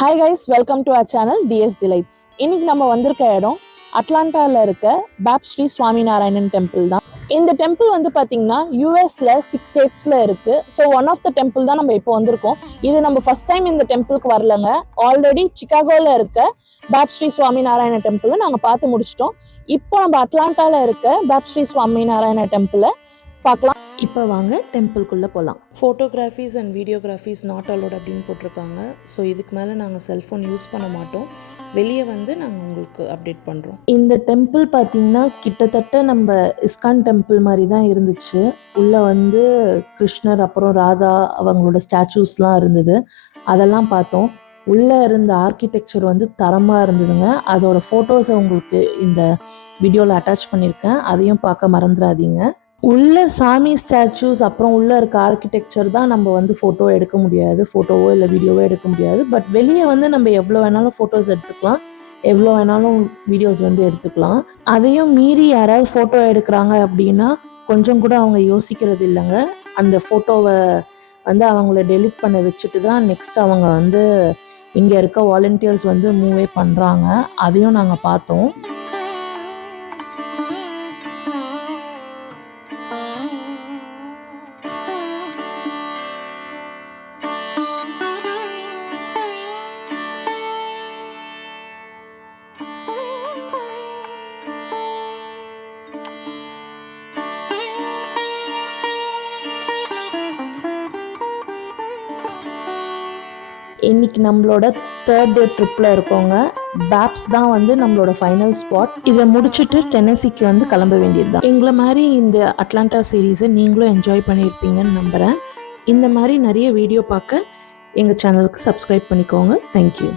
Hi guys, welcome to our channel DS Delights. இன்னைக்கு நம்ம வந்திருக்க இடம் அட்லாண்டால இருக்க பாப்ஸ்ரீ சுவாமிநாராயணன் டெம்பிள் தான். இந்த டெம்பிள் வந்து பாத்தீங்கன்னா யூஎஸ்ல 6 ஸ்டேட்ஸ்ல இருக்கு. So one of the temple தான் நம்ம இப்போ வந்திருக்கோம். இது நம்ம ஃபர்ஸ்ட் டைம் இந்த டெம்பிளுக்கு வரலங்க. ஆல்ரெடி சிகாகோல இருக்க பாப்ஸ்ரீ சுவாமிநாராயண டெம்பிளை நாங்கள் பார்த்து முடிச்சிட்டோம். இப்போ நம்ம அட்லாண்டால இருக்க பாப்ஸ்ரீ சுவாமிநாராயண டெம்பிளை பார்க்கலாம். இப்போ வாங்க டெம்பிள்குள்ளே போகலாம். ஃபோட்டோகிராஃபிஸ் அண்ட் வீடியோகிராஃபிஸ் நாட் அலோட் அப்படின்னு போட்டிருக்காங்க. ஸோ இதுக்கு மேலே நாங்கள் செல்ஃபோன் யூஸ் பண்ண மாட்டோம். வெளியே வந்து நாங்கள் உங்களுக்கு அப்டேட் பண்ணுறோம். இந்த டெம்பிள் பார்த்திங்கன்னா கிட்டத்தட்ட நம்ம இஸ்கான் டெம்பிள் மாதிரி தான் இருந்துச்சு. உள்ளே வந்து கிருஷ்ணர் அப்புறம் ராதா அவங்களோட ஸ்டாச்சூஸ்லாம் இருந்தது. அதெல்லாம் பார்த்தோம். உள்ளே இருந்த ஆர்கிடெக்சர் வந்து தரமாக இருந்ததுங்க. அதோட ஃபோட்டோஸை உங்களுக்கு இந்த வீடியோவில் அட்டாச் பண்ணியிருக்கேன். அதையும் பார்க்க மறந்துடாதீங்க. உள்ள சாமி ஸ்டாச்சூஸ் அப்புறம் உள்ளே இருக்க ஆர்கிடெக்சர் தான் நம்ம வந்து ஃபோட்டோ எடுக்க முடியாது, ஃபோட்டோவோ இல்லை வீடியோவோ எடுக்க முடியாது. பட் வெளியே வந்து நம்ம எவ்வளோ வேணாலும் ஃபோட்டோஸ் எடுத்துக்கலாம், எவ்வளோ வேணாலும் வீடியோஸ் வந்து எடுத்துக்கலாம். அதையும் மீறி யாராவது ஃபோட்டோ எடுக்கிறாங்க அப்படின்னா கொஞ்சம் கூட அவங்க யோசிக்கிறது இல்லைங்க. அந்த ஃபோட்டோவை வந்து அவங்கள டெலிட் பண்ண வச்சுட்டு தான் நெக்ஸ்ட் அவங்க வந்து இங்கே இருக்க வாலண்டியர்ஸ் வந்து மூவே பண்ணுறாங்க. அதையும் நாங்கள் பார்த்தோம். இன்னைக்கு நம்மளோட 3rd டே ட்ரிப்பில் இருக்கோங்க. பாப்ஸ் தான் வந்து நம்மளோட ஃபைனல் ஸ்பாட். இதை முடிச்சுட்டு டென்னசிக்கு வந்து கிளம்ப வேண்டியது தான். எங்களை மாதிரி இந்த அட்லாண்டா சீரீஸை நீங்களும் என்ஜாய் பண்ணியிருப்பீங்கன்னு நம்புகிறேன். இந்த மாதிரி நிறைய வீடியோ பார்க்க எங்கள் சேனலுக்கு சப்ஸ்கிரைப் பண்ணிக்கோங்க. தேங்க்யூ.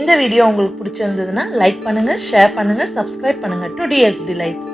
இந்த வீடியோ உங்களுக்கு பிடிச்சிருந்ததுன்னா லைக் பண்ணுங்கள், ஷேர் பண்ணுங்கள், சப்ஸ்கிரைப் பண்ணுங்கள் டு டிஎஸ் டிலைட்ஸ்.